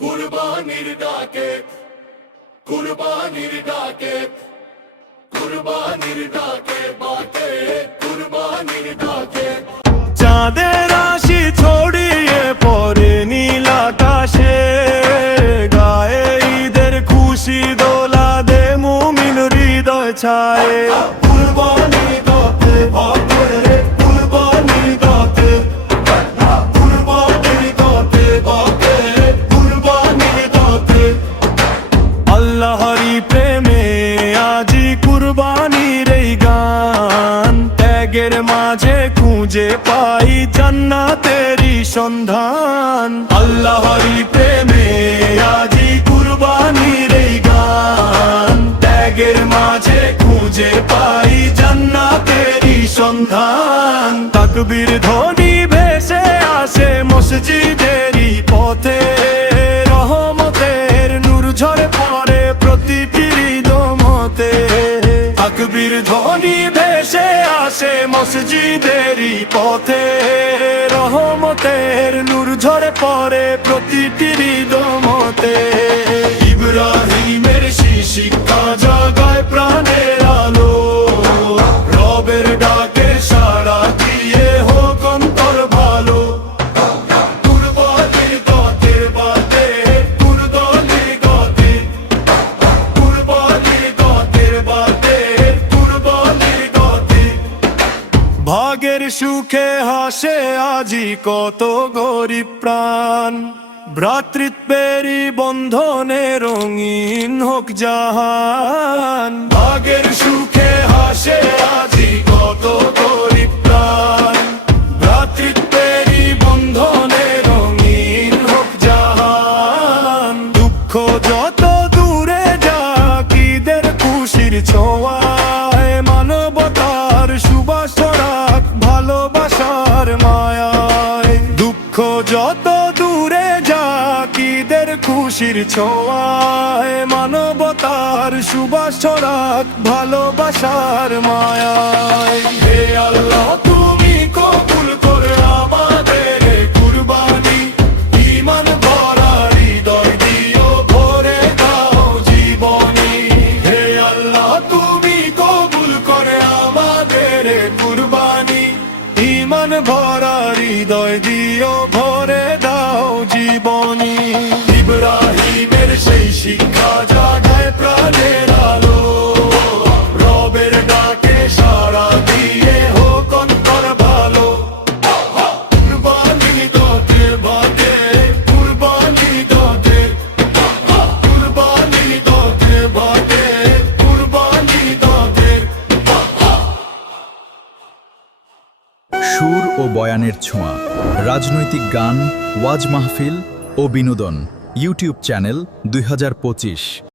কুরবানির ডাকে কুরবানির ডাকে কুরবানির ডাকে বাকে কুরবানির ডাকে চাঁদের রাশি ছড়িয়ে পড়ে নীল আকাশে গায়ে ঈদের খুশি দোলা দে মুমিন হৃদয় ছায়ে কুরবানি দাতে বাকে কুরবানি দাতে কুরবানি দাতে বাকে কুরবানি দাতে আল্লাহরই প্রেমে আজি কুরবানির এই গান ত্যাগের মাঝে খুঁজে পাই জান্নাতেরই সন্ধান আল্লাহরই প্রেমে আজি কুরবানির এই গান ত্যাগের মাঝে খুঁজে পাই জান্নাতেরই সন্ধান তাকবীর ধ্বনি ভেসে আসে মসজিদেরই পথে রহমতের নূর ঝরে পড়ে প্রতিটি হৃদয়তে তাকবীর ধ্বনি ভেসে আসে মসজিদেরই পথে রহমতের নূর ঝরে পড়ে প্রতিটি হৃদয়তে ইব্রাহিমের শিক্ষা জাগায় প্রাণের আলো রবের ডাকে সাড়া দিয়ে হোক অন্তর ভালো কুরবানির দাতে বাতে কুরবানি দাতে কুরবানি দাতে বাতে কুরবানি দাতে ভাগের সুখে হাসে আজি কত গরিব প্রাণ ভ্রাতৃত্বেরই বন্ধনে রঙিন হোক জাহান ভাগের সুখে হাসে আজি কত গরিব প্রাণ ভ্রাতৃত্বেরই বন্ধনে রঙিন হোক জাহান দুঃখ যত দূরে যাক ঈদের খুশির ছোঁয়ায় মানবতার সুবাস ছড়াক ভালোবাসার মায়ায় দুঃখ যত দূরে যাক ঈদের খুশির ছোঁয়ায় মানবতার সুবাস ছড়াক ভালোবাসার মায়ায় হে আল্লাহ তুমি কবুল করে আমাদের কুরবানি ঈমান ভরা হৃদয় দিও ভরে দাও জীবনী হে আল্লাহ তুমি কবুল করে আমাদের কুরবানি ঈমান ভরা হৃদয় দিও ভরে দাও জীবনী ইব্রাহিমের সেই শিক্ষা জাগায় প্রাণের আলো রবের ডাকে সাড়া দিয়ে হোক অন্তর ভালো কুরবানি দাতে বাতে কুরবানি দাতে কুরবানি দাতে বাতে কুরবানি দাতে সুর ও বয়ানের ছোঁয়া রাজনৈতিক গান ওয়াজ মাহফিল ও বিনোদন ইউটিউব চ্যানেল 2025।